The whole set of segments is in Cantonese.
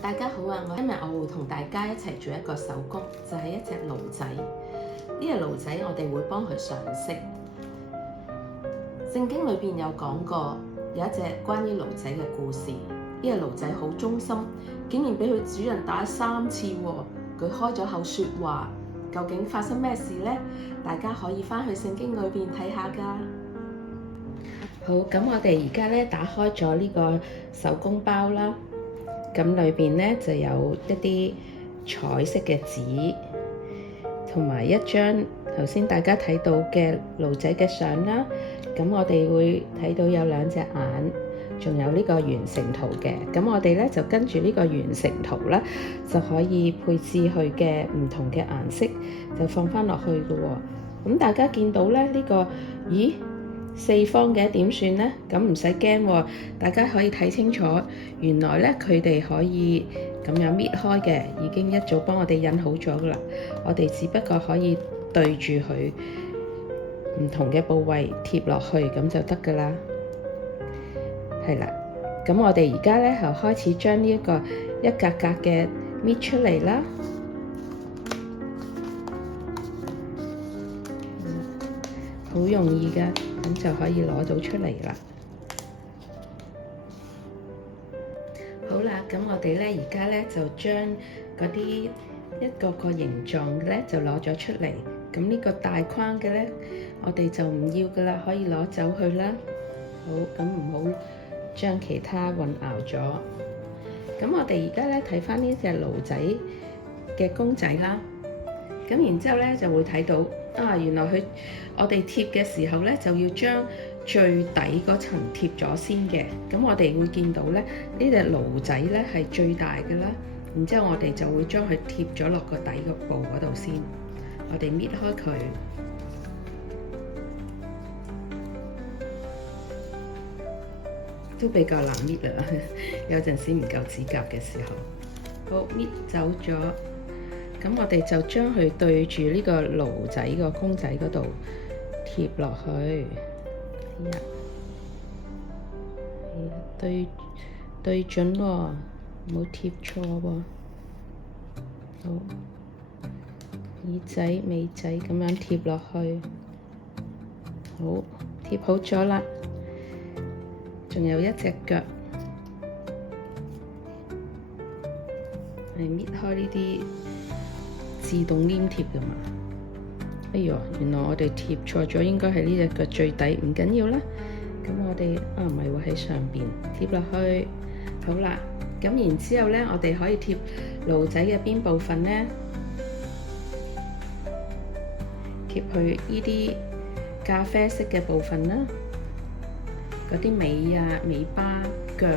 大家好啊！今日我會同大家一齊做一個手工，就係一隻驢仔。呢隻驢仔我哋會幫佢上色。聖經裏邊有講過，有一隻關於驢仔嘅故事。呢隻驢仔好忠心，竟然俾佢主人打3次喎。佢開咗口說話，究竟發生咩事呢？大家可以返去聖經裏邊睇下㗎。好，咁我哋而家咧打開咗呢個手工包啦。咁裏邊咧就有一啲彩色嘅紙，同埋一張頭先大家睇到嘅驢仔嘅相啦。咁我哋會睇到有2隻眼，仲有呢個完成圖嘅。咁我哋咧就跟住呢個完成圖啦，就可以配置佢嘅唔同嘅顏色，就放翻落去嘅喎。咁大家見到咧呢個，咦？4方嘅點算呢？咁唔使驚喎，大家可以睇清楚，原來咧佢哋可以咁樣搣開嘅，已經一早幫我哋印好咗噶啦。我哋只不過可以對住佢唔同嘅部位貼落去，咁就得噶啦。係啦，咁我哋而家咧就開始將呢一個一格格嘅搣出嚟啦。好容易噶。咁就可以攞到出嚟啦。好啦，咁我哋咧而家咧就將嗰啲一個個形狀嘅咧就攞咗出嚟。咁呢個大框嘅咧，我哋就唔要噶啦，可以攞走去啦。好，咁唔好將其他混淆咗。咁我哋而家咧睇翻呢隻驢仔嘅公仔啦。咁然之後咧就會睇到原來我哋貼嘅時候咧就要將最底嗰層貼咗先嘅。咁我哋會見到咧呢隻驢仔咧係最大嘅啦。然之後我哋就會將佢貼咗落個底個部嗰度先。我哋搣開佢，都比較難搣啊！有陣時唔夠指甲嘅時候，好，搣走咗。咁我哋就將佢對住呢個驢仔個公仔嗰度貼落去，對準喎，唔好貼錯喎。好，耳仔尾仔咁樣貼落去，好，貼好咗啦。仲有一隻腳，係搣開呢啲自動黏貼㗎嘛。哎呦，原來我哋貼錯咗，應該係呢隻腳最底，唔緊要啦。咁我哋唔係喎，喺上邊貼落去，好啦。咁然之後咧，我哋可以貼驢仔嘅邊部分咧，貼去呢啲咖啡色嘅部分啦，嗰啲尾啊、尾巴、腳、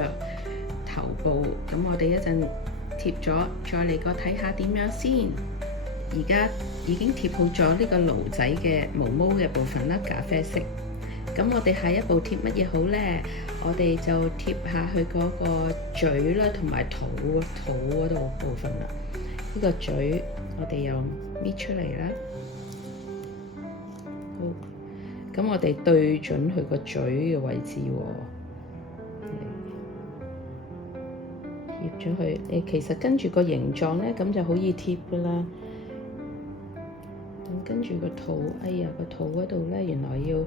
頭部。咁我哋一陣貼咗，再嚟個睇下點樣先。而家已經貼好咗呢個驢仔嘅毛毛嘅部分啦，咖啡色。咁我哋下一步貼乜嘢好呢？我哋就貼下去嗰個嘴啦，同埋肚嗰度部分啦。呢個嘴我哋又搣出嚟啦。好，咁我哋對準佢個嘴嘅位置喎，貼咗佢。你其實跟住個形狀呢，咁就好易貼噶啦。跟住個肚，個肚嗰度咧，原來要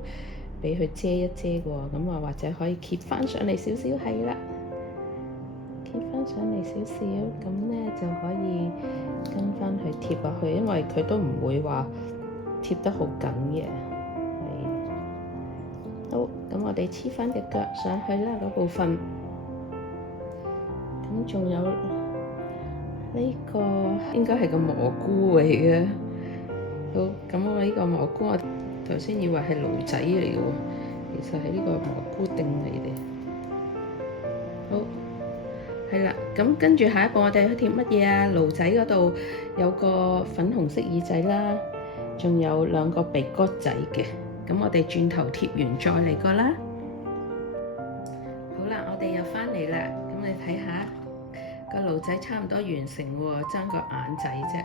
俾佢遮一遮喎。咁或者可以揭翻上嚟少少，係啦，揭翻上嚟少少，咁咧就可以跟翻佢貼落去，因為佢都唔會話貼得好緊嘅。好，咁我哋黐翻隻腳上去啦，嗰部分。咁仲有呢個應該係個蘑菇嚟嘅。好，咁我呢個蘑菇，我頭先以為係驢仔嚟嘅喎，其實係呢個蘑菇丁嚟嘅。好，係啦，咁跟住下一步我哋去貼乜嘢啊？驢仔嗰度有個粉紅色耳仔啦，仲有2個鼻哥仔嘅。咁我哋轉頭貼完再嚟過啦。好啦，我哋又返嚟啦。咁你睇下個驢仔差唔多完成喎，爭個眼仔啫。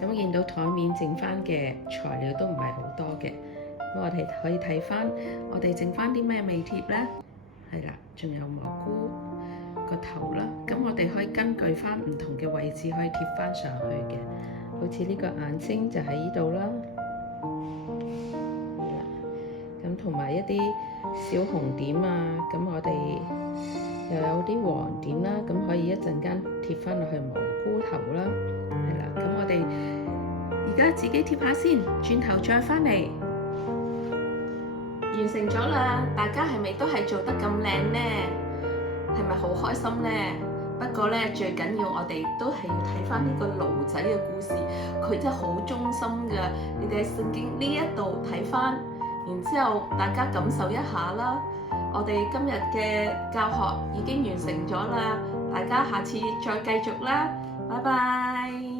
咁見到台面剩翻嘅材料都唔係好多嘅，咁我哋可以睇翻，我哋剩翻啲咩未貼咧？係啦，仲有蘑菇，個頭啦。咁我哋可以根據翻唔同嘅位置可以貼翻上去嘅，好似呢個眼睛就喺呢度啦。咁同埋一啲小紅點啊，咁我哋又有啲黃點啦，咁可以一陣間貼翻落去蘑菇頭啦。係啦，咁我哋而家自己貼下先，轉頭再翻嚟。完成咗啦，大家係咪都係做得咁靚呢？係咪好開心呢？不過咧，最緊要我哋都係要睇翻呢個驢仔嘅故事，佢真係好忠心㗎。你哋喺聖經呢一度睇翻，然之後大家感受一下啦。我哋今日嘅教學已經完成咗啦，大家下次再繼續啦，拜拜。